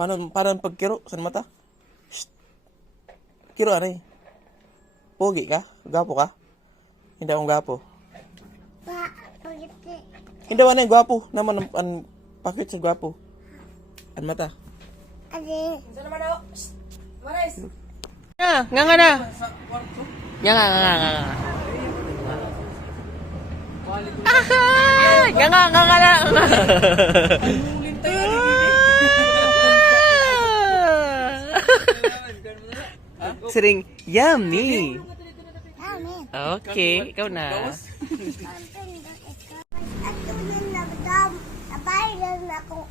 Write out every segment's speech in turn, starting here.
Paano pagkiro sa mata? Shh. Kiro ano eh? Pogi ka? Gwapo ka? Hindi akong gwapo. Hindi ano yung gwapo. Naman ang pakit sa gwapo. Ang mata. Adi. Saan naman ako? Maris! Nga na. Nga. Nga na. Sering yummy. Amin. Okay, ikaw na. Ato na nagdam. Abay na ako.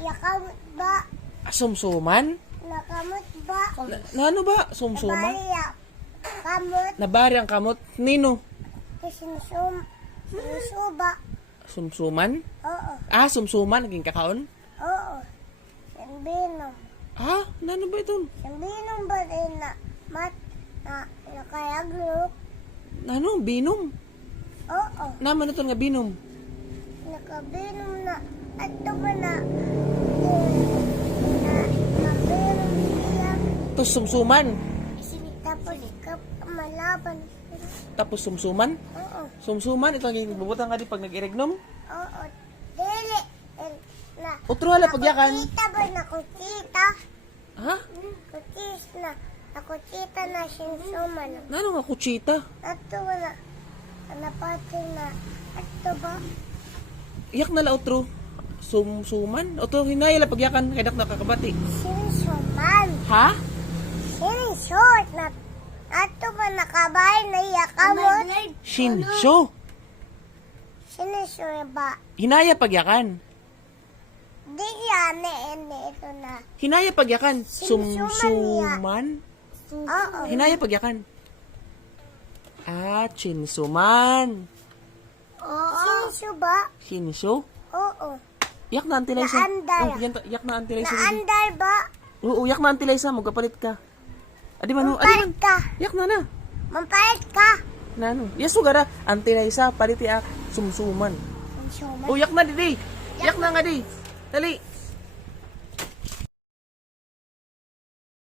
Yakamot ba? Sumsuman? Nakamot ba? Ano ba? Sumsuman? Abaya. Kamot. Nabari ang kamot. Nino? Sinsum. Sinsuba. Sumsuman? Oo. Sumsuman. Naging kakaon? Oo. Sinbinom. Nano ba ito? Sinbinom ba rin na mat na nakayaglok? Ano? Binom? Oo. Naman ito nga binom. Nakabinom na. Ato ba na? Nakabinom siya. Tapos sumsuman? Tapos malaban. Tapos sumsuman? Oo. Sumsuman? Ito ang bubutang ka di pag nag-irignom? Oo. Dili. Na. Utro hala pagyakan. Nakukita ba na kukita? Ha? Kutis na. Nakukita na sinsuman. Nano nga kutsita? Ato ba na? Napatin na. Ato ba? Iyak na la utro. Sumsuman? Utro hinay la pagyakan. Kaya nakakabati. Sinsuman. Ha? Sinshort na. Ato ba nakabay na yakamot? Shinsho. Sinishort ba? Hinaya pagyakan. Di yan ito na. Hinaya pagyakan. Sumsuman Sumsuman? Oo. Hinaya pagyakan. Chinsuman. Oo. Sinsu ba? Shinsho? Oo. Yak na Auntie Liza. Naandar. Yak na Auntie Liza. Naandar ba? Oo, yak na Auntie Liza. Magkapalit ka. Adi man, adi man. Mampalit ka. Yak na na. Mampalit ka. Nano? Yes, sugara. Auntie Liza, paliti ak. Sumsuman. Sinsuman. Oh, yak na di. Yak na nga di. Dali.